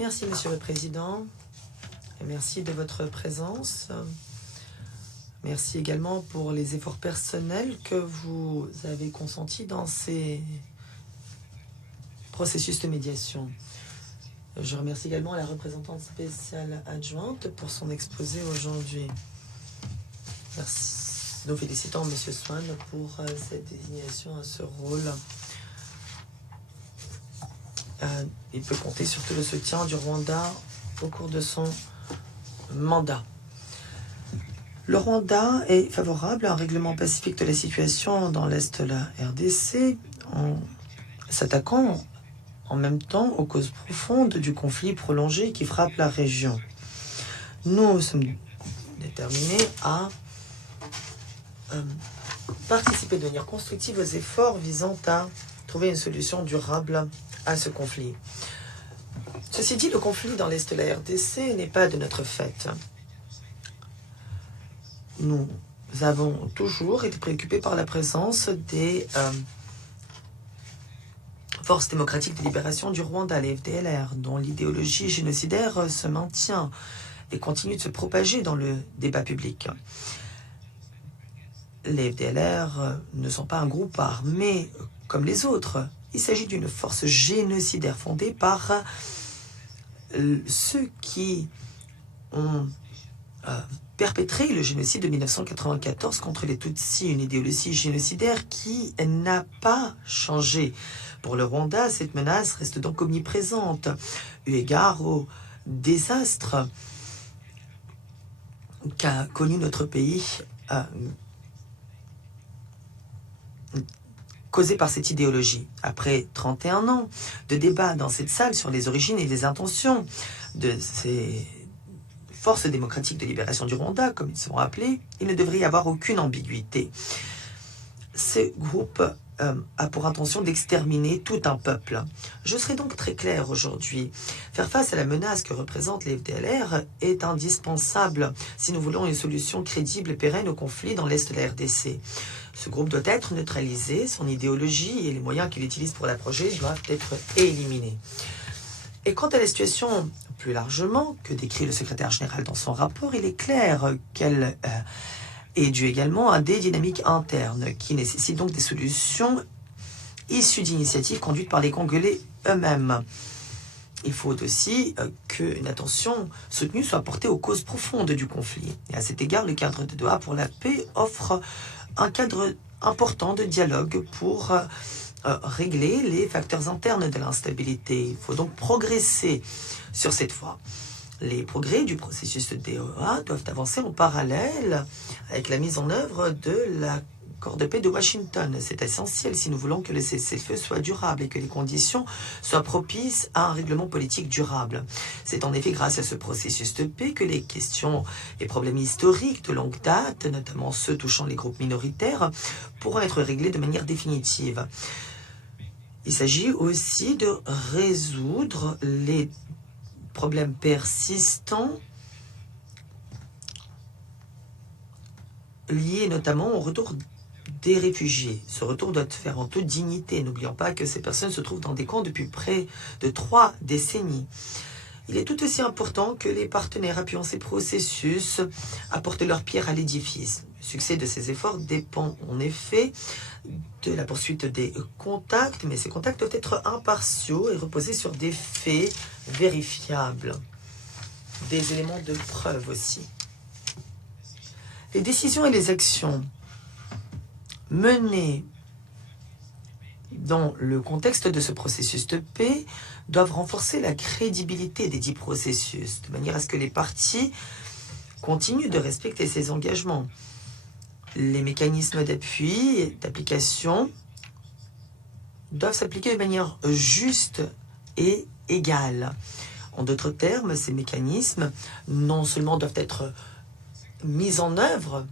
Merci, Monsieur le Président, et merci de votre présence. Merci également pour les efforts personnels que vous avez consentis dans ces processus de médiation. Je remercie également la représentante spéciale adjointe pour son exposé aujourd'hui. Merci. Nous félicitons M. Swan pour cette désignation à ce rôle. Il peut compter sur tout le soutien du Rwanda au cours de son mandat. Le Rwanda est favorable à un règlement pacifique de la situation dans l'Est de la RDC en s'attaquant en même temps aux causes profondes du conflit prolongé qui frappe la région. Nous sommes déterminés à participer de manière constructive aux efforts visant à trouver une solution durable à ce conflit. Ceci dit, le conflit dans l'Est de la RDC n'est pas de notre fait. Nous avons toujours été préoccupés par la présence des Forces démocratiques de libération du Rwanda, les FDLR, dont l'idéologie génocidaire se maintient et continue de se propager dans le débat public. Les FDLR ne sont pas un groupe armé comme les autres. Il s'agit d'une force génocidaire fondée par ceux qui ont perpétré le génocide de 1994 contre les Tutsis, une idéologie génocidaire qui n'a pas changé. Pour le Rwanda, cette menace reste donc omniprésente, eu égard au désastre qu'a connu notre pays causé par cette idéologie. Après 31 ans de débat dans cette salle sur les origines et les intentions de ces forces démocratiques de libération du Rwanda, comme ils sont appelés, il ne devrait y avoir aucune ambiguïté. Ce groupe a pour intention d'exterminer tout un peuple. Je serai donc très clair aujourd'hui. Faire face à la menace que représentent les FDLR est indispensable si nous voulons une solution crédible et pérenne au conflit dans l'Est de la RDC. Ce groupe doit être neutralisé, son idéologie et les moyens qu'il utilise pour l'approcher doivent être éliminés. Et quant à la situation plus largement que décrit le secrétaire général dans son rapport, il est clair qu'elle est due également à des dynamiques internes qui nécessitent donc des solutions issues d'initiatives conduites par les Congolais eux-mêmes. Il faut aussi qu'une attention soutenue soit portée aux causes profondes du conflit. Et à cet égard, le cadre de Doha pour la paix offre un cadre important de dialogue pour régler les facteurs internes de l'instabilité. Il faut donc progresser sur cette voie. Les progrès du processus de DOA doivent avancer en parallèle avec la mise en œuvre de l'accord de paix de Washington. C'est essentiel si nous voulons que le cessez-le-feu soit durable et que les conditions soient propices à un règlement politique durable. C'est en effet grâce à ce processus de paix que les questions et problèmes historiques de longue date, notamment ceux touchant les groupes minoritaires, pourront être réglés de manière définitive. Il s'agit aussi de résoudre les problèmes persistants liés notamment au retour des réfugiés. Ce retour doit se faire en toute dignité. N'oublions pas que ces personnes se trouvent dans des camps depuis près de 3 décennies. Il est tout aussi important que les partenaires appuyant ces processus apportent leur pierre à l'édifice. Le succès de ces efforts dépend en effet de la poursuite des contacts, mais ces contacts doivent être impartiaux et reposer sur des faits vérifiables, des éléments de preuve aussi. Les décisions et les actions menées dans le contexte de ce processus de paix doivent renforcer la crédibilité des dits processus, de manière à ce que les parties continuent de respecter ces engagements. Les mécanismes d'appui et d'application doivent s'appliquer de manière juste et égale. En d'autres termes, ces mécanismes non seulement doivent être mis en œuvre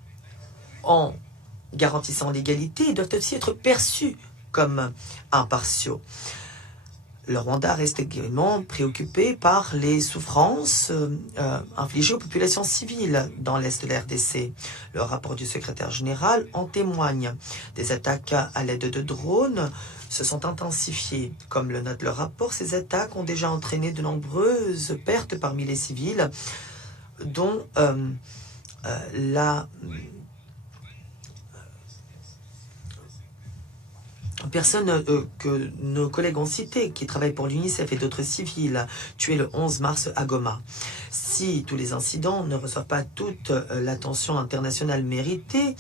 en garantissant l'égalité, ils doivent aussi être perçus comme impartiaux. Le Rwanda reste également préoccupé par les souffrances infligées aux populations civiles dans l'Est de la RDC. Le rapport du secrétaire général en témoigne. Des attaques à l'aide de drones se sont intensifiées. Comme le note le rapport, ces attaques ont déjà entraîné de nombreuses pertes parmi les civils, dont la personne que nos collègues ont citée, qui travaillent pour l'UNICEF et d'autres civils, tués le 11 mars à Goma. Si tous les incidents ne reçoivent pas toute l'attention internationale méritée,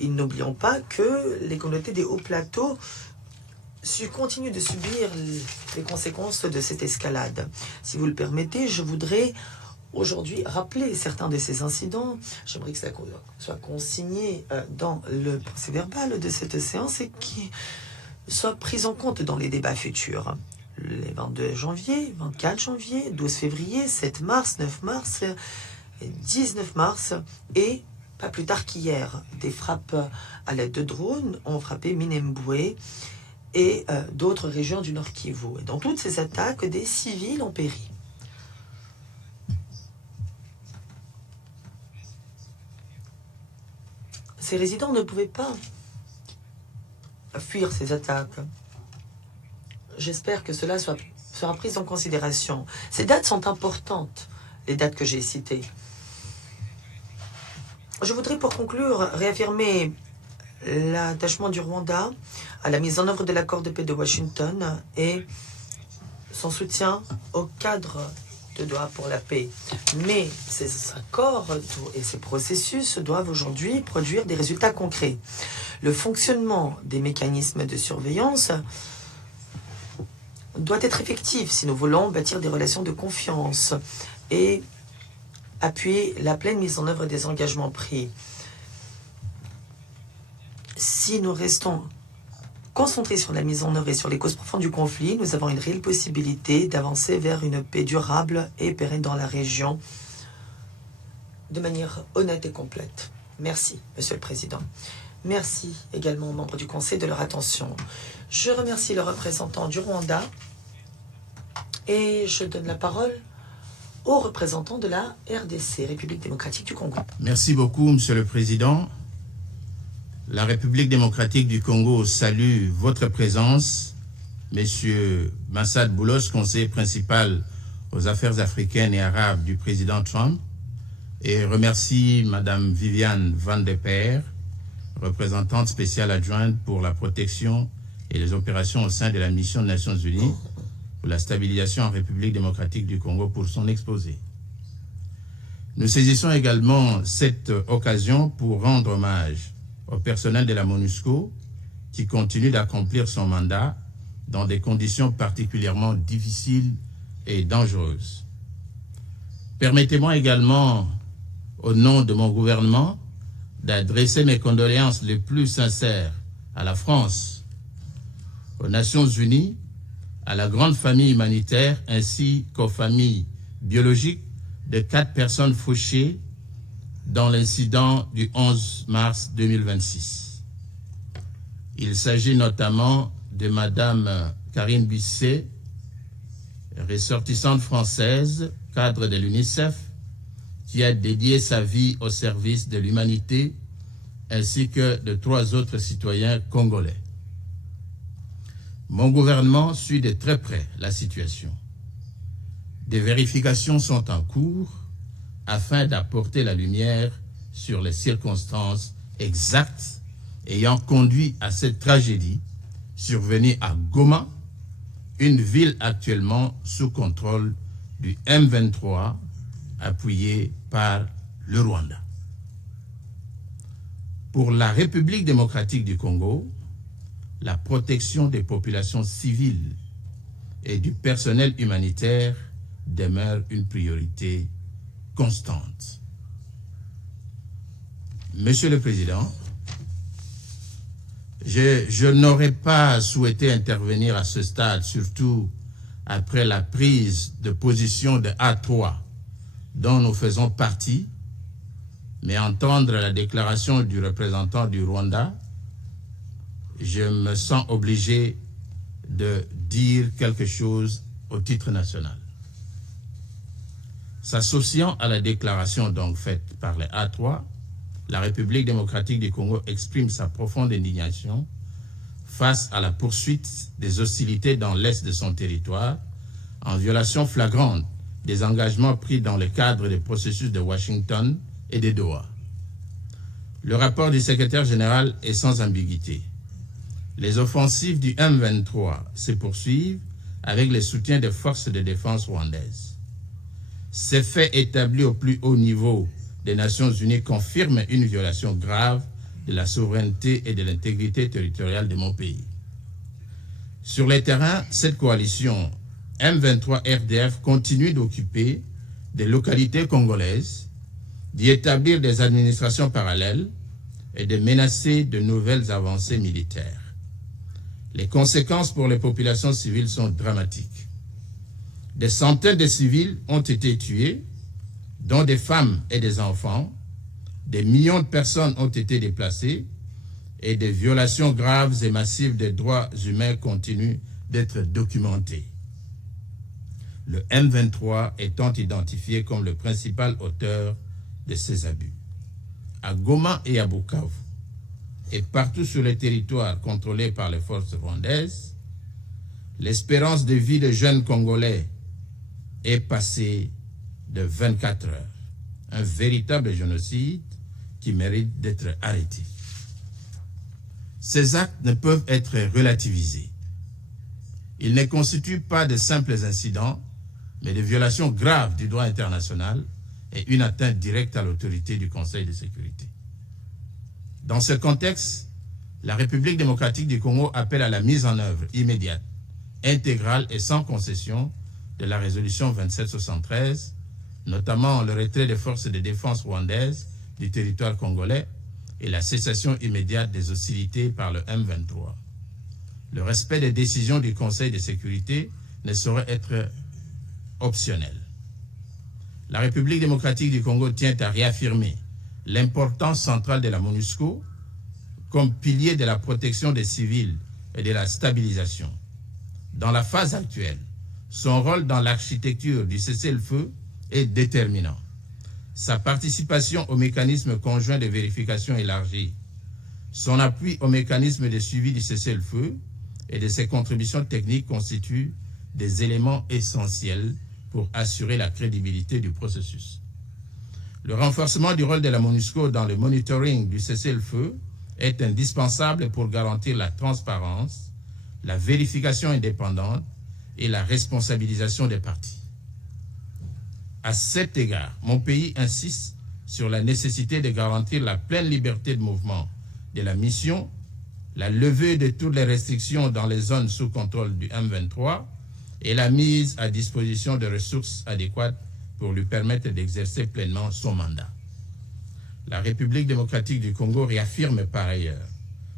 n'oublions pas que les communautés des hauts plateaux continuent de subir les conséquences de cette escalade. Si vous le permettez, je voudrais aujourd'hui rappeler certains de ces incidents. J'aimerais que ça soit consigné dans le procès-verbal de cette séance et qui soit pris en compte dans les débats futurs. Les 22 janvier, 24 janvier, 12 février, 7 mars, 9 mars, 19 mars et pas plus tard qu'hier, des frappes à l'aide de drones ont frappé Minembwe et d'autres régions du Nord Kivu. Et dans toutes ces attaques, des civils ont péri. Ces résidents ne pouvaient pas fuir ces attaques. J'espère que cela sera pris en considération. Ces dates sont importantes, les dates que j'ai citées. Je voudrais pour conclure réaffirmer l'attachement du Rwanda à la mise en œuvre de l'accord de paix de Washington et son soutien au cadre de Doha pour la paix. Mais ces accords et ces processus doivent aujourd'hui produire des résultats concrets. Le fonctionnement des mécanismes de surveillance doit être effectif si nous voulons bâtir des relations de confiance et appuyer la pleine mise en œuvre des engagements pris. Si nous restons concentrés sur la mise en œuvre et sur les causes profondes du conflit, nous avons une réelle possibilité d'avancer vers une paix durable et pérenne dans la région de manière honnête et complète. Merci, Monsieur le Président. Merci également aux membres du Conseil de leur attention. Je remercie le représentant du Rwanda et je donne la parole au représentant de la RDC, République démocratique du Congo. Merci beaucoup, Monsieur le Président. La République démocratique du Congo salue votre présence, Monsieur Massad Boulos, conseiller principal aux affaires africaines et arabes du président Trump, et remercie Madame Viviane Van de Peer, représentante spéciale adjointe pour la protection et les opérations au sein de la mission des Nations Unies pour la stabilisation en République démocratique du Congo pour son exposé. Nous saisissons également cette occasion pour rendre hommage au personnel de la MONUSCO qui continue d'accomplir son mandat dans des conditions particulièrement difficiles et dangereuses. Permettez-moi également, au nom de mon gouvernement, d'adresser mes condoléances les plus sincères à la France, aux Nations Unies, à la grande famille humanitaire ainsi qu'aux familles biologiques de 4 personnes fauchées dans l'incident du 11 mars 2026. Il s'agit notamment de Madame Karine Bisset, ressortissante française, cadre de l'UNICEF, qui a dédié sa vie au service de l'humanité, ainsi que de 3 autres citoyens congolais. Mon gouvernement suit de très près la situation. Des vérifications sont en cours afin d'apporter la lumière sur les circonstances exactes ayant conduit à cette tragédie survenue à Goma, une ville actuellement sous contrôle du M23, appuyé par le Rwanda. Pour la République démocratique du Congo, la protection des populations civiles et du personnel humanitaire demeure une priorité constante. Monsieur le Président, je n'aurais pas souhaité intervenir à ce stade, surtout après la prise de position de A3 dont nous faisons partie, mais entendre la déclaration du représentant du Rwanda, je me sens obligé de dire quelque chose au titre national. S'associant à la déclaration donc faite par les A3, la République démocratique du Congo exprime sa profonde indignation face à la poursuite des hostilités dans l'est de son territoire, en violation flagrante des engagements pris dans le cadre des processus de Washington et de Doha. Le rapport du secrétaire général est sans ambiguïté. Les offensives du M23 se poursuivent avec le soutien des forces de défense rwandaises. Ces faits établis au plus haut niveau des Nations Unies confirment une violation grave de la souveraineté et de l'intégrité territoriale de mon pays. Sur le terrain, cette coalition M23-RDF continue d'occuper des localités congolaises, d'y établir des administrations parallèles et de menacer de nouvelles avancées militaires. Les conséquences pour les populations civiles sont dramatiques. Des centaines de civils ont été tués, dont des femmes et des enfants. Des millions de personnes ont été déplacées et des violations graves et massives des droits humains continuent d'être documentées. Le M23 étant identifié comme le principal auteur de ces abus. À Goma et à Bukavu, et partout sur les territoires contrôlés par les forces rwandaises, l'espérance de vie des jeunes Congolais est passée de 24 heures. Un véritable génocide qui mérite d'être arrêté. Ces actes ne peuvent être relativisés. Ils ne constituent pas de simples incidents, mais de violations graves du droit international et une atteinte directe à l'autorité du Conseil de sécurité. Dans ce contexte, la République démocratique du Congo appelle à la mise en œuvre immédiate, intégrale et sans concession de la résolution 2773, notamment le retrait des forces de défense rwandaises du territoire congolais et la cessation immédiate des hostilités par le M23. Le respect des décisions du Conseil de sécurité ne saurait être optionnel. La République démocratique du Congo tient à réaffirmer l'importance centrale de la MONUSCO comme pilier de la protection des civils et de la stabilisation. Dans la phase actuelle, son rôle dans l'architecture du cessez-le-feu est déterminant. Sa participation au mécanisme conjoint de vérification élargi, son appui au mécanisme de suivi du cessez-le-feu et de ses contributions techniques constituent des éléments essentiels pour assurer la crédibilité du processus. Le renforcement du rôle de la MONUSCO dans le monitoring du cessez-le-feu est indispensable pour garantir la transparence, la vérification indépendante et la responsabilisation des parties. À cet égard, mon pays insiste sur la nécessité de garantir la pleine liberté de mouvement de la mission, la levée de toutes les restrictions dans les zones sous contrôle du M23 et la mise à disposition de ressources adéquates pour lui permettre d'exercer pleinement son mandat. La République démocratique du Congo réaffirme par ailleurs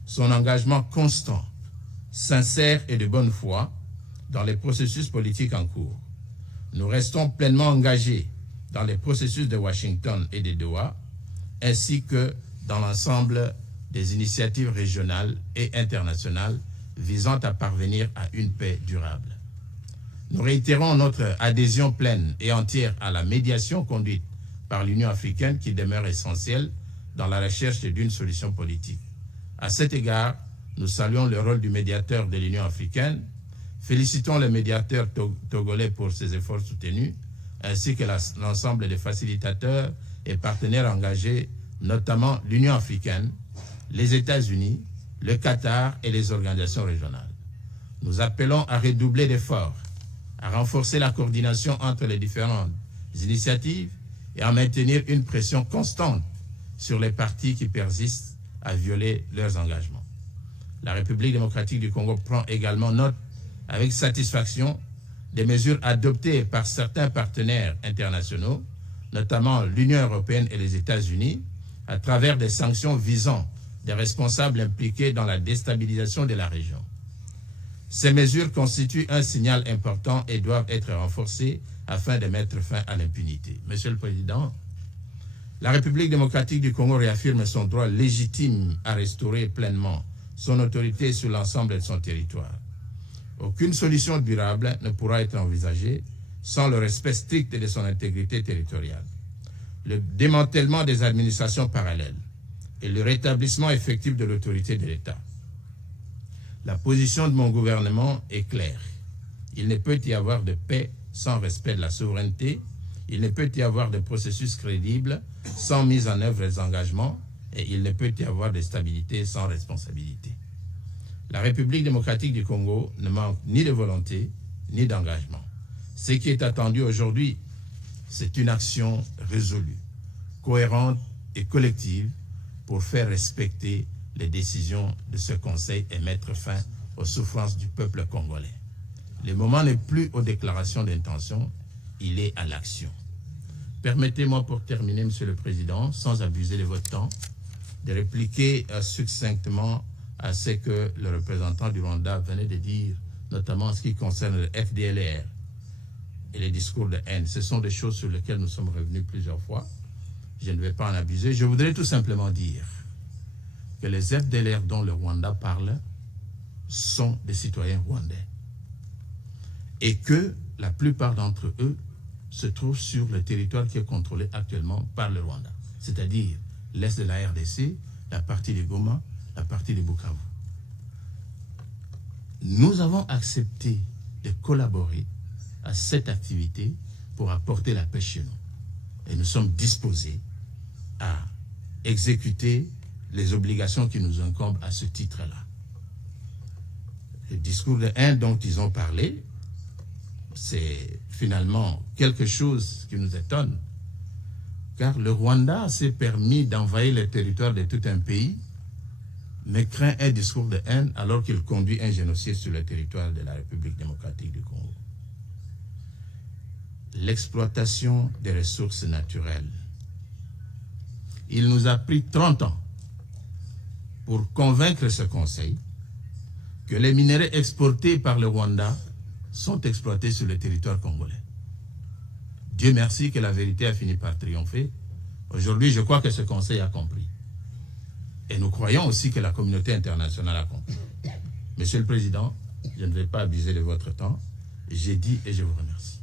son engagement constant, sincère et de bonne foi dans les processus politiques en cours. Nous restons pleinement engagés dans les processus de Washington et de Doha, ainsi que dans l'ensemble des initiatives régionales et internationales visant à parvenir à une paix durable. Nous réitérons notre adhésion pleine et entière à la médiation conduite par l'Union africaine qui demeure essentielle dans la recherche d'une solution politique. À cet égard, nous saluons le rôle du médiateur de l'Union africaine, félicitons le médiateur togolais pour ses efforts soutenus, ainsi que l'ensemble des facilitateurs et partenaires engagés, notamment l'Union africaine, les États-Unis, le Qatar et les organisations régionales. Nous appelons à redoubler d'efforts, à renforcer la coordination entre les différentes initiatives et à maintenir une pression constante sur les partis qui persistent à violer leurs engagements. La République démocratique du Congo prend également note avec satisfaction des mesures adoptées par certains partenaires internationaux, notamment l'Union européenne et les États-Unis, à travers des sanctions visant des responsables impliqués dans la déstabilisation de la région. Ces mesures constituent un signal important et doivent être renforcées afin de mettre fin à l'impunité. Monsieur le Président, la République démocratique du Congo réaffirme son droit légitime à restaurer pleinement son autorité sur l'ensemble de son territoire. Aucune solution durable ne pourra être envisagée sans le respect strict de son intégrité territoriale. Le démantèlement des administrations parallèles et le rétablissement effectif de l'autorité de l'État. La position de mon gouvernement est claire. Il ne peut y avoir de paix sans respect de la souveraineté. Il ne peut y avoir de processus crédible sans mise en œuvre des engagements. Et il ne peut y avoir de stabilité sans responsabilité. La République démocratique du Congo ne manque ni de volonté ni d'engagement. Ce qui est attendu aujourd'hui, c'est une action résolue, cohérente et collective pour faire respecter les décisions de ce Conseil et mettre fin aux souffrances du peuple congolais. Le moment n'est plus aux déclarations d'intention, il est à l'action. Permettez-moi pour terminer, Monsieur le Président, sans abuser de votre temps, de répliquer succinctement à ce que le représentant du Rwanda venait de dire, notamment en ce qui concerne le FDLR et les discours de haine. Ce sont des choses sur lesquelles nous sommes revenus plusieurs fois. Je ne vais pas en abuser. Je voudrais tout simplement dire que les FDLR dont le Rwanda parle sont des citoyens rwandais et que la plupart d'entre eux se trouvent sur le territoire qui est contrôlé actuellement par le Rwanda, c'est-à-dire l'est de la RDC, la partie de Goma, la partie de Bukavu. Nous avons accepté de collaborer à cette activité pour apporter la paix chez nous. Et nous sommes disposés à exécuter les obligations qui nous incombent à ce titre-là. Le discours de haine dont ils ont parlé, c'est finalement quelque chose qui nous étonne, car le Rwanda s'est permis d'envahir le territoire de tout un pays, mais craint un discours de haine alors qu'il conduit un génocide sur le territoire de la République démocratique du Congo. L'exploitation des ressources naturelles. Il nous a pris 30 ans pour convaincre ce Conseil que les minerais exportés par le Rwanda sont exploités sur le territoire congolais. Dieu merci que la vérité a fini par triompher. Aujourd'hui, je crois que ce Conseil a compris. Et nous croyons aussi que la communauté internationale a compris. Monsieur le Président, je ne vais pas abuser de votre temps. J'ai dit et je vous remercie.